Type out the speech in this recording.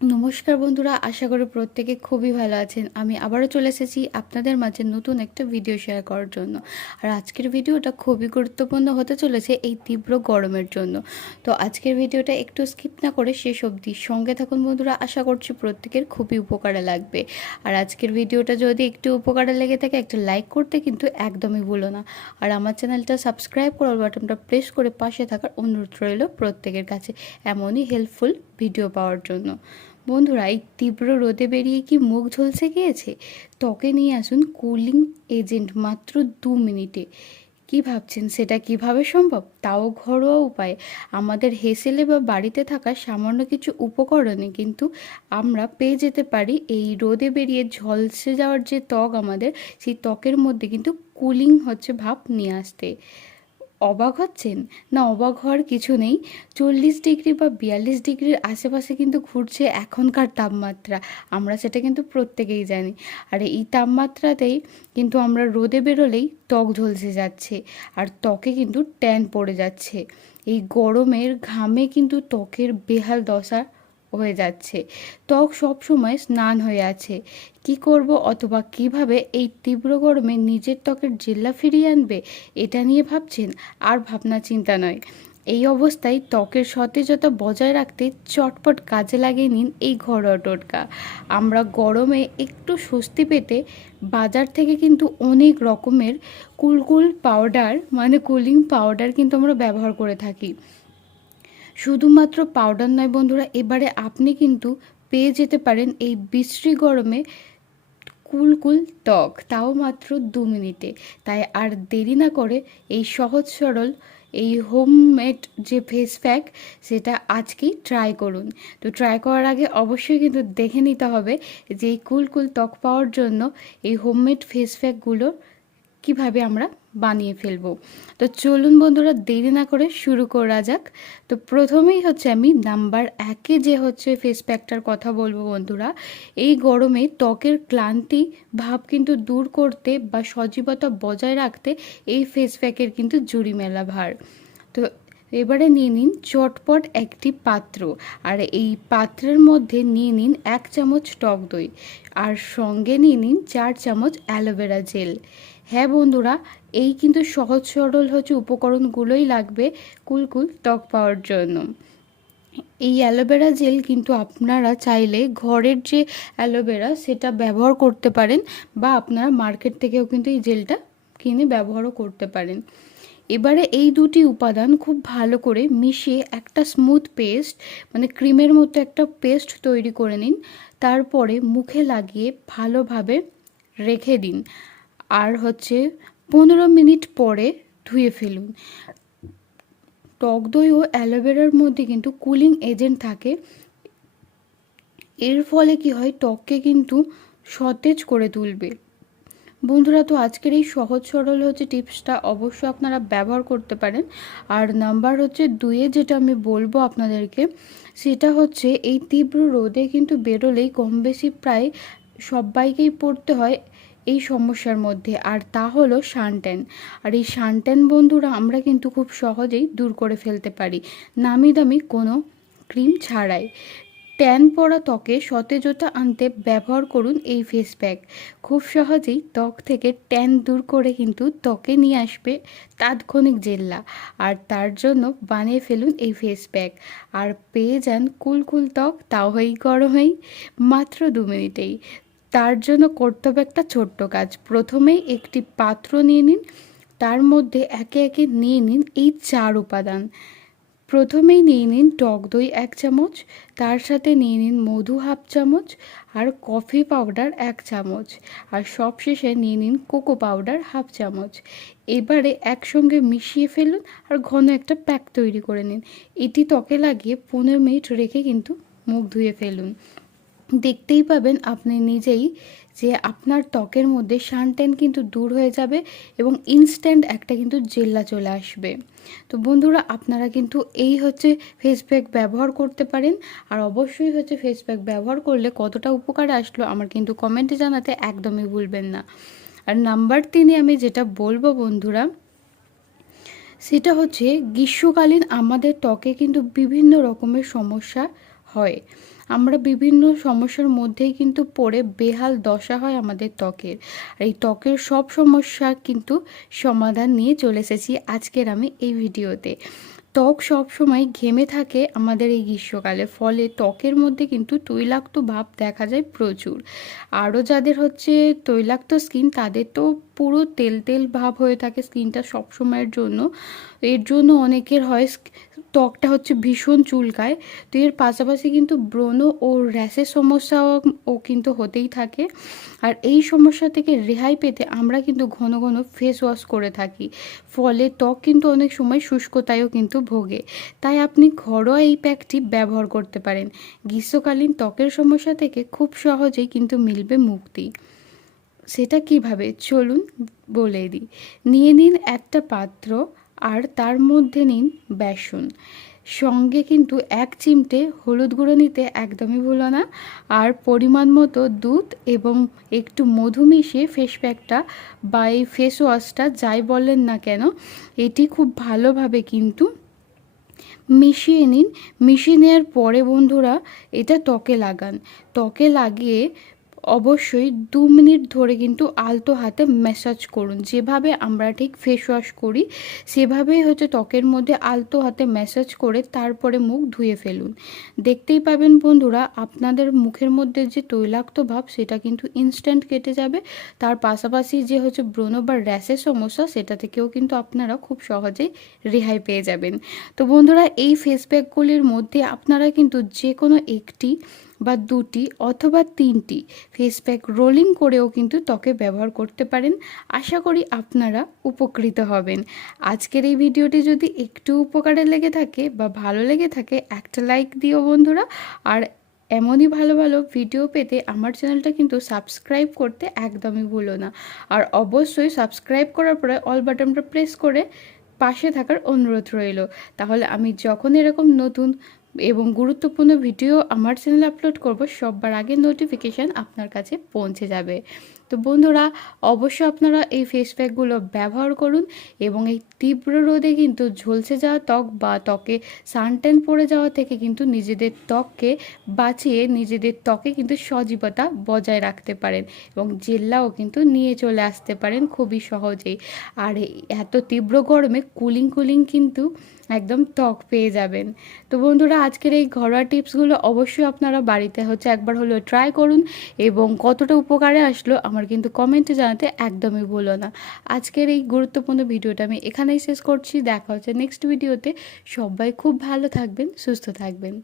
নমস্কার বন্ধুরা, আশা করি প্রত্যেকে খুবই ভালো আছেন। আমি আবারও চলে এসেছি আপনাদের মাঝে নতুন একটা ভিডিও শেয়ার করার জন্য। আর আজকের ভিডিওটা খুবই গুরুত্বপূর্ণ হতে চলেছে এই তীব্র গরমের জন্য। তো আজকের ভিডিওটা একটু স্কিপ না করে শেষ অবধি সঙ্গে থাকুন বন্ধুরা, আশা করছি প্রত্যেকের খুবই উপকারে লাগবে। আর আজকের ভিডিওটা যদি একটু উপকারে লেগে থাকে, একটা লাইক করতে কিন্তু একদমই ভুলো না। আর আমার চ্যানেলটা সাবস্ক্রাইব করার বাটনটা প্রেস করে পাশে থাকার অনুরোধ রইল প্রত্যেকের কাছে এমনই হেল্পফুল ভিডিও পাওয়ার জন্য। বন্ধুরা, এই তীব্র রোদে বেরিয়ে কি মুখ ঝলসে গিয়েছে? ত্বকে নিয়ে আসুন কুলিং এজেন্ট মাত্র দু মিনিটে। কি ভাবছেন, সেটা কীভাবে সম্ভব? তাও ঘরোয়া উপায়। আমাদের হেসেলে বা বাড়িতে থাকা সামান্য কিছু উপকরণে কিন্তু আমরা পেয়ে যেতে পারি এই রোদে বেরিয়ে ঝলসে যাওয়ার যে ত্বক আমাদের, সেই ত্বকের মধ্যে কিন্তু কুলিং হচ্ছে ভাব নিয়ে আসতে। অবাক হচ্ছেন? না, অবাক হওয়ার কিছু নেই। চল্লিশ ডিগ্রি বা বিয়াল্লিশ ডিগ্রির আশেপাশে কিন্তু ঘুরছে এখনকার তাপমাত্রা। আমরা সেটা কিন্তু প্রত্যেকেই জানি। আর এই তাপমাত্রাতেই কিন্তু আমরা রোদে বেরোলেই ত্বক ঝলসে যাচ্ছে। আর ত্বকে কিন্তু ট্যান পড়ে যাচ্ছে। এই গরমের ঘামে কিন্তু ত্বকের বেহাল দশা হয়ে যাচ্ছে। ত্বক সব সময় স্নান হয়ে আছে। কি করব অথবা কীভাবে এই তীব্র গরমে নিজের ত্বকের জেল্লা ফিরিয়ে আনবে এটা নিয়ে ভাবছেন আর ভাবনা চিন্তা নয়। এই অবস্থায় ত্বকের সতেজতা বজায় রাখতে চটপট কাজে লাগিয়ে নিন এই ঘরোয়া টোটকা। আমরা গরমে একটু স্বস্তি পেতে বাজার থেকে কিন্তু অনেক রকমের কুলকুল পাউডার মানে কুলিং পাউডার কিন্তু আমরা ব্যবহার করে থাকি। শুধুমাত্র পাউডার নয় বন্ধুরা, এবারে আপনি কিন্তু পেয়ে যেতে পারেন এই বিশ্রী গরমে কুল কুল ত্বক, তাও মাত্র দু মিনিটে। তাই আর দেরি না করে এই সহজ সরল, এই হোমমেড যে ফেস প্যাক সেটা আজকেই ট্রাই করুন। তো ট্রাই করার আগে অবশ্যই কিন্তু দেখে নিতে হবে যে এই কুল কুল ত্বক পাওয়ার জন্য এই হোমমেড ফেস প্যাকগুলো কীভাবে আমরা বানিয়ে ফেলব। তো চলুন বন্ধুরা, দেরি না করে শুরু করা যাক। তো প্রথমেই হচ্ছে আমি নাম্বার একে যে হচ্ছে ফেস প্যাকটার কথা বলব বন্ধুরা, এই গরমে ত্বকের ক্লান্তি ভাব কিন্তু দূর করতে বা সজীবতা বজায় রাখতে এই ফেস প্যাকের কিন্তু জুড়ি মেলা ভার। তো এবারে নিয়ে নিন চটপট একটি পাত্র, আর এই পাত্রের মধ্যে নিয়ে নিন এক চামচ টক দই, আর সঙ্গে নিয়ে নিন চার চামচ অ্যালোভেরা জেল। হ্যাঁ বন্ধুরা, এই কিন্তু সহজ সরল হচ্ছে উপকরণগুলোই লাগবে কুলকুল ত্বক পাওয়ার জন্য। এই অ্যালোভেরা জেল কিন্তু আপনারা চাইলে ঘরের যে অ্যালোভেরা সেটা ব্যবহার করতে পারেন বা আপনারা মার্কেট থেকেও কিন্তু এই জেলটা কিনে ব্যবহারও করতে পারেন। এবারে এই দুটি উপাদান খুব ভালো করে মিশিয়ে একটা স্মুথ পেস্ট মানে ক্রিমের মতো একটা পেস্ট তৈরি করে নিন। তারপরে মুখে লাগিয়ে ভালোভাবে রেখে দিন। আর হচ্ছে পনেরো মিনিট পরে ধুয়ে ফেলুন। টক দই ও অ্যালোভেরার মধ্যে কিন্তু কুলিং এজেন্ট থাকে। এর ফলে কি হয়? ত্বককে কিন্তু সতেজ করে তুলবে। বন্ধুরা, তো আজকের এই সহজ সরল হচ্ছে টিপসটা অবশ্যই আপনারা ব্যবহার করতে পারেন। আর নাম্বার হচ্ছে দুয়ে যেটা আমি বলব আপনাদেরকে, সেটা হচ্ছে এই তীব্র রোদে কিন্তু বেরোলেই কম বেশি প্রায় সবাইকেই পড়তে হয়। এই সমস্যার মধ্যে, আর তা হলো সানট্যান আর এই সানট্যান বন্ধুরা আমরা কিন্তু খুব সহজেই দূর করে ফেলতে পারি। নামি দামি কোনো ক্রিম ছাড়াই। ট্যান পড়া ত্বকে সতেজতা আনতে ব্যবহার করুন এই ফেস প্যাক খুব সহজেই ত্বক থেকে ট্যান দূর করে কিন্তু ত্বকে নিয়ে আসবে তাৎক্ষণিক জেল্লা। আর তার জন্য বানিয়ে ফেলুন এই ফেস প্যাক আর পেয়ে যান কুলকুল ত্বক, তাও হয়েই গরমেই মাত্র দু মিনিটেই। তার জন্য করতে হবে একটা ছোট্ট কাজ। প্রথমেই একটি পাত্র নিয়ে নিন, তার মধ্যে একে একে নিয়ে নিন এই চার উপাদান। প্রথমেই নিয়ে নিন টক দই এক চামচ, তার সাথে নিয়ে নিন মধু হাফ চামচ আর কফি পাউডার এক চামচ আর সবশেষে নিয়ে নিন কোকো পাউডার হাফ চামচ। এবারে একসঙ্গে মিশিয়ে ফেলুন আর ঘন একটা প্যাক তৈরি করে নিন। এটি ত্বকে লাগিয়ে পনেরো মিনিট রেখে কিন্তু মুখ ধুয়ে ফেলুন। দেখতেই পাবেন আপনি নিজেই যে আপনার ত্বকের মধ্যে সানটেন কিন্তু দূর হয়ে যাবে এবং ইনস্ট্যান্ট একটা কিন্তু জেল্লা চলে আসবে। তো বন্ধুরা, আপনারা কিন্তু এই হচ্ছে ফেস প্যাক ব্যবহার করতে পারেন। আর অবশ্যই হচ্ছে ফেস প্যাক ব্যবহার করলে কতটা উপকারে আসলো আমার কিন্তু কমেন্টে জানাতে একদমই ভুলবেন না। আর নাম্বার তিনে আমি যেটা বলব বন্ধুরা, সেটা হচ্ছে গ্রীষ্মকালীন আমাদের ত্বকে কিন্তু বিভিন্ন রকমের সমস্যা হয়। আমরা বিভিন্ন সমস্যার মধ্যেই কিন্তু পড়ে বেহাল দশা হয় আমাদের ত্বকের। আর এই ত্বকের সব সমস্যা কিন্তু সমাধান নিয়ে চলে এসেছি আজকের আমি এই ভিডিওতে। ত্বক সবসময় ঘেমে থাকে আমাদের এই গ্রীষ্মকালে, ফলে ত্বকের মধ্যে কিন্তু তৈলাক্ত ভাব দেখা যায় প্রচুর। আরও যাদের হচ্ছে তৈলাক্ত স্কিন, তাদের তো পুরো তেল তেল ভাব হয়ে থাকে স্কিনটা সবসময়ের জন্য। এর জন্য অনেকের হয় ত্বকটা হচ্ছে ভীষণ চুলকায়। তো এর পাশাপাশি কিন্তু ব্রণ ও র্যাশের সমস্যাও ও কিন্তু হতেই থাকে। আর এই সমস্যা থেকে রেহাই পেতে আমরা কিন্তু ঘন ঘন ফেস ওয়াশ করে থাকি। ফলে ত্বক কিন্তু অনেক সময় শুষ্কতায়ও কিন্তু ভোগে। তাই আপনি ঘরোয়া এই প্যাকটি ব্যবহার করতে পারেন। গ্রীষ্মকালীন ত্বকের সমস্যা থেকে খুব সহজেই কিন্তু মিলবে মুক্তি। সেটা কীভাবে? চলুন বলে দিই। নিয়ে নিন একটা পাত্র আর তার মধ্যে নিন বেসন। সঙ্গে কিন্তু এক চিমটে হলুদ গুঁড়ো নিতে একদমই ভুলো না। আর পরিমাণ মতো দুধ এবং একটু মধু মিশিয়ে ফেস প্যাকটা বা এই ফেস ওয়াশটা যাই বলেন না কেন, এটি খুব ভালোভাবে কিন্তু মিশিয়ে নিন। মিশিয়ে নেওয়ার পরে বন্ধুরা, এটা ত্বকে লাগান। ত্বকে লাগিয়ে অবশ্যই দু মিনিট ধরে কিন্তু আলতো হাতে ম্যাসাজ করুন। যেভাবে আমরা ঠিক ফেস ওয়াশ করি, সেভাবেই হচ্ছে ত্বকের মধ্যে আলতো হাতে ম্যাসাজ করে তারপরে মুখ ধুয়ে ফেলুন। দেখতেই পাবেন বন্ধুরা, আপনাদের মুখের মধ্যে যে তৈলাক্ত ভাব, সেটা কিন্তু ইনস্ট্যান্ট কেটে যাবে। তার পাশাপাশি যে হচ্ছে ব্রণ বা র্যাশের সমস্যা, সেটা থেকেও কিন্তু আপনারা খুব সহজেই রেহাই পেয়ে যাবেন। তো বন্ধুরা, এই ফেস প্যাকগুলির মধ্যে আপনারা কিন্তু যে কোনো একটি বা দুটি অথবা তিনটি ফেস প্যাক রোলিং করেও কিন্তু ত্বকে ব্যবহার করতে পারেন। আশা করি আপনারা উপকৃত হবেন। আজকের এই ভিডিওটি যদি একটু উপকারে লেগে থাকে বা ভালো লেগে থাকে, একটা লাইক দিও বন্ধুরা। আর এমনই ভালো ভালো ভিডিও পেতে আমার চ্যানেলটা কিন্তু সাবস্ক্রাইব করতে একদমই ভুলো না। আর অবশ্যই সাবস্ক্রাইব করার পরে অল বাটনটা প্রেস করে পাশে থাকার অনুরোধ রইল। তাহলে আমি যখন এরকম নতুন এবং গুরুত্বপূর্ণ ভিডিও আমার চ্যানেলে আপলোড করব সববার আগে নোটিফিকেশান আপনার কাছে পৌঁছে যাবে। তো বন্ধুরা অবশ্যই আপনারা এই ফেস প্যাকগুলো ব্যবহার করুন এবং এই তীব্র রোদে কিন্তু ঝলসে যাওয়া ত্বক বা ত্বকে সানটেন পড়ে যাওয়া থেকে কিন্তু নিজেদের ত্বককে বাঁচিয়ে নিজেদের ত্বকে কিন্তু সজীবতা বজায় রাখতে পারেন এবং জেল্লাও কিন্তু নিয়ে চলে আসতে পারেন খুবই সহজেই। আর এত তীব্র গরমে কুলিং কুলিং কিন্তু একদম ত্বক পেয়ে যাবেন। তো বন্ধুরা, আজকের এই ঘরোয়া টিপসগুলো অবশ্যই আপনারা বাড়িতে হচ্ছে একবার হলেও ট্রাই করুন এবং কতটা উপকারে আসলো আমার কিন্তু কমেন্টে জানাতে একদমই ভুলো না। আজকের এই গুরুত্বপূর্ণ ভিডিওটা আমি এখানেই শেষ করছি। দেখা হচ্ছে নেক্সট ভিডিওতে সবাই খুব ভালো থাকবেন, সুস্থ থাকবেন।